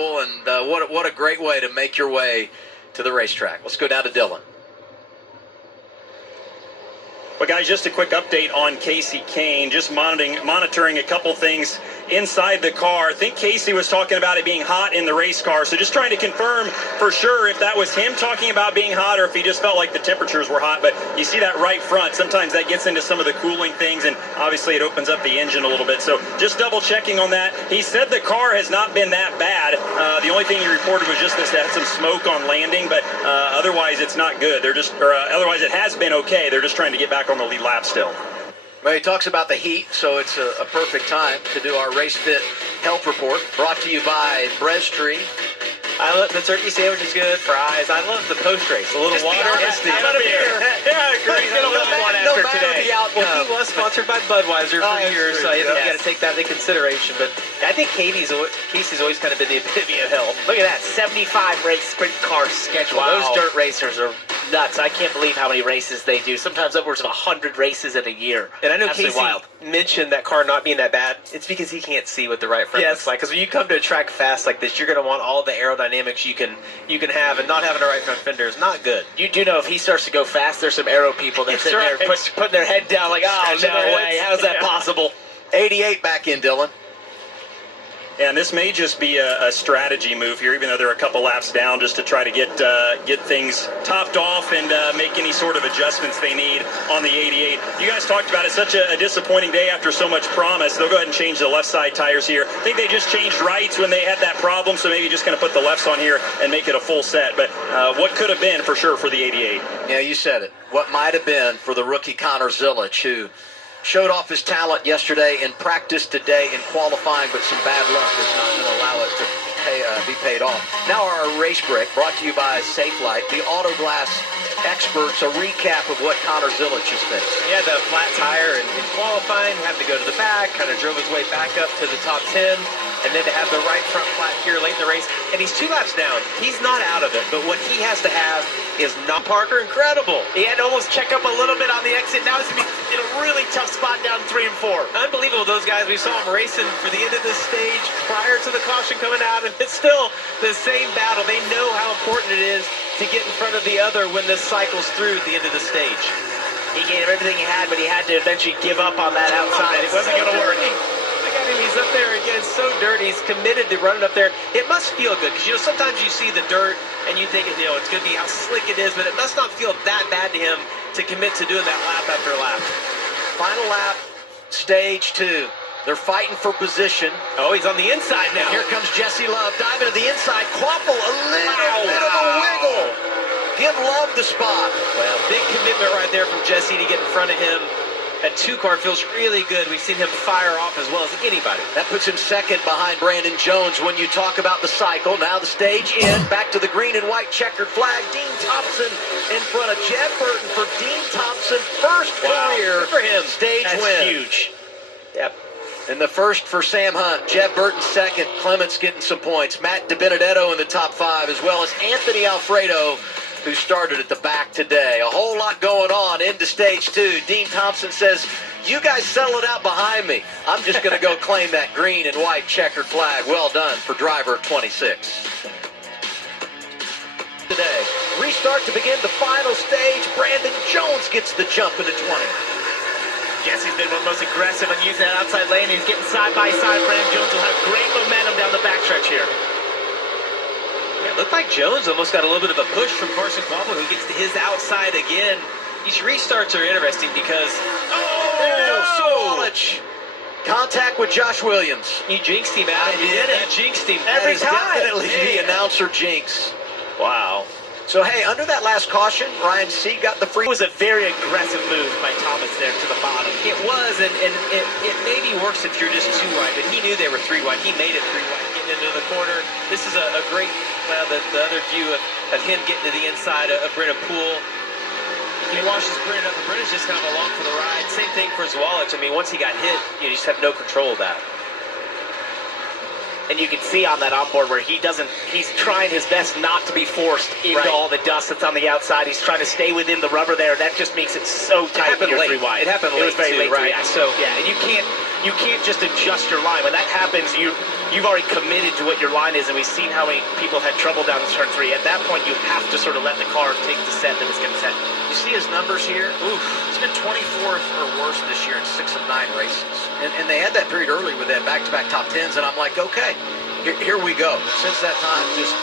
And what a great way to make your way to the racetrack. Let's go down to Dylan. Well, guys, just a quick update on Kasey Kahne. Just monitoring a couple things inside the car. I think Kasey was talking about it being hot in the race car, so just trying to confirm for sure if that was him talking about being hot or if he just felt like the temperatures were hot. But you see that right front, sometimes that gets into some of the cooling things, and obviously it opens up the engine a little bit. So just double checking on that. He said the car has not been that bad. The only thing he reported was just this, that had some smoke on landing, but otherwise it's not good. Otherwise it has been okay. They're just trying to get back on the lead lap still. Well, he talks about the heat, so it's a perfect time to do our Race Fit Health Report, brought to you by Brestree. I love the turkey sandwich is good, fries. I love the post-race. A little water. How about a beer? Yeah, I agree. He's going to want one after today. Well, he was sponsored by Budweiser for years, so you got to take that into consideration. But I think Casey's always kind of been the epitome of health. Look at that, 75 race sprint car schedule. Wow. Those dirt racers are nuts. I can't believe how many races they do. Sometimes upwards of 100 races in a year. And I know Absolutely Kasey wild. mentioned that car not being that bad. It's because he can't see what the right front looks like. Because when you come to a track fast like this, you're going to want all the aerodynamics you can have, and not having a right front fender is not good. You do know if he starts to go fast, there's some aero people that sitting there putting their head down like, oh, no way. How is that possible? 88 back in, Dylan. And this may just be a strategy move here, even though they're a couple laps down, just to try to get things topped off and make any sort of adjustments they need on the 88. You guys talked about it, such a disappointing day after so much promise. They'll go ahead and change the left side tires here. I think they just changed rights when they had that problem, so maybe just going to put the lefts on here and make it a full set. But what could have been for sure for the 88? Yeah, you said it. What might have been for the rookie Connor Zilic, who showed off his talent yesterday in practice today in qualifying, but some bad luck is not going to allow it to be paid off. Now our race break, brought to you by Safe Light, the Auto Glass experts, a recap of what Connor Zilic has faced. He had the flat tire in qualifying, had to go to the back, kind of drove his way back up to the top 10, and then to have the right front flat here late in the race. And he's 2 laps down. He's not out of it, but what he has to have is not Parker incredible. He had to almost check up a little bit on the exit. Now he's going to be in a really tough spot down 3 and 4. Unbelievable, those guys. We saw them racing for the end of this stage prior to the caution coming out, and it's still the same battle. They know how important it is to get in front of the other when this cycles through at the end of the stage. He gave everything he had, but he had to eventually give up on that outside. It wasn't going to work. Look at him, he's up there again, so dirty. He's committed to running up there. It must feel good, because, sometimes you see the dirt, and you think, it's going to be how slick it is, but it must not feel that bad to him to commit to doing that lap after lap. Final lap, stage 2. They're fighting for position. Oh, he's on the inside now. Here comes Jesse Love diving to the inside. Quapple, a little bit of a wiggle. Give Love the spot. Well, big commitment right there from Jesse to get in front of him. That 2-car feels really good. We've seen him fire off as well as anybody. That puts him second behind Brandon Jones when you talk about the cycle. Now the stage in, back to the green and white checkered flag. Dean Thompson in front of Jed Burton for Dean Thompson. First career for him. Stage That's win. huge. Yep. And the first for Sam Hunt. Jed Burton second. Clements getting some points. Matt DiBenedetto in the top 5, as well as Anthony Alfredo, who started at the back today. A whole lot going on into stage 2. Dean Thompson says, you guys settle it out behind me. I'm just going to go claim that green and white checkered flag. Well done for driver 26. Today, restart to begin the final stage. Brandon Jones gets the jump into 20. Jesse's been one of the most aggressive and using that outside lane. He's getting side by side. Brandon Jones will have great momentum down the backstretch here. Yeah, it looked like Jones almost got a little bit of a push from Carson Quapple, who gets to his outside again. These restarts are interesting because... Zilic. Contact with Josh Williams. You jinxed him out. I did. You jinxed him. Every That is time. definitely the announcer jinx. Wow. So, hey, under that last caution, Ryan C. got the free. It was a very aggressive move by Thomas there to the bottom. It was, and it maybe works if you're just 2 wide, but he knew they were 3 wide. He made it 3 wide, getting into the corner. This is a great, the other view of him getting to the inside of Brennan Poole. He washes Brennan up, and Brennan's just kind of along for the ride. Same thing for Zwalich. I mean, once he got hit, you just have no control of that. And you can see on that onboard where he's trying his best not to be forced into all the dust that's on the outside. He's trying to stay within the rubber there. That just makes it so tight when you're 3 wide. It happened late, It was very late, right? to react. So, yeah, and you can't you can't just adjust your line. When that happens, you've already committed to what your line is, and we've seen how many people had trouble down the turn 3. At that point, you have to sort of let the car take the set that it's going to set. You see his numbers here? Oof, he's been 24th or worse this year in 6 of 9 races. And they had that period early with that back-to-back top 10s, and I'm like, okay, here we go. Since that time, just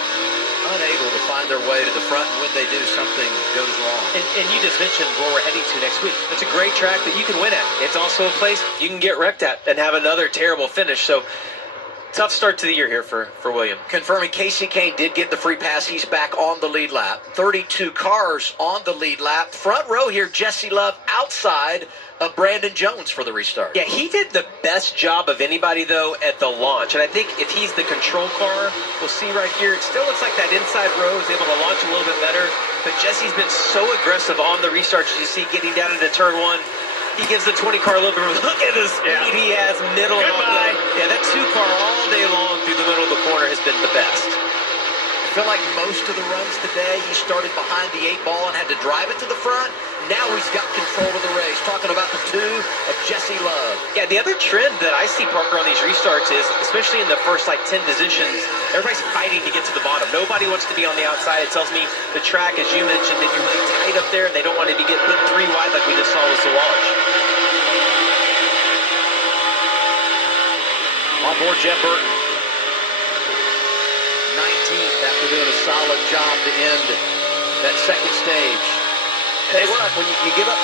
unable to find their way to the front, and when they do, something goes wrong. And you just mentioned where we're heading to next week. It's a great track that you can win at. It's also a place you can get wrecked at and have another terrible finish. So tough start to the year here for William. Confirming Casey Kane did get the free pass. He's back on the lead lap. 32 cars on the lead lap. Front row here, Jesse Love outside of Brandon Jones for the restart. Yeah, he did the best job of anybody, though, at the launch. And I think if he's the control car, we'll see right here, it still looks like that inside row is able to launch a little bit better. But Jesse's been so aggressive on the restarts, you see, getting down into turn 1. He gives the 20 car a little bit of look at the speed he has, middle. Goodbye. Yeah, that 2 car all day long through the middle of the corner has been the best. I feel like most of the runs today, he started behind the 8 ball and had to drive it to the front. Now he's got control of the race. Talking about the 2 of Jesse Love. Yeah, the other trend that I see, Parker, on these restarts is, especially in the first, 10 positions, everybody's fighting to get to the bottom. Nobody wants to be on the outside. It tells me the track, as you mentioned, that you're really tight up there, and they don't want to be getting put 3 wide like we just saw with Sawallish. On board Jeb Burton. 19th after doing a solid job to end that second stage. Hey, when you give up the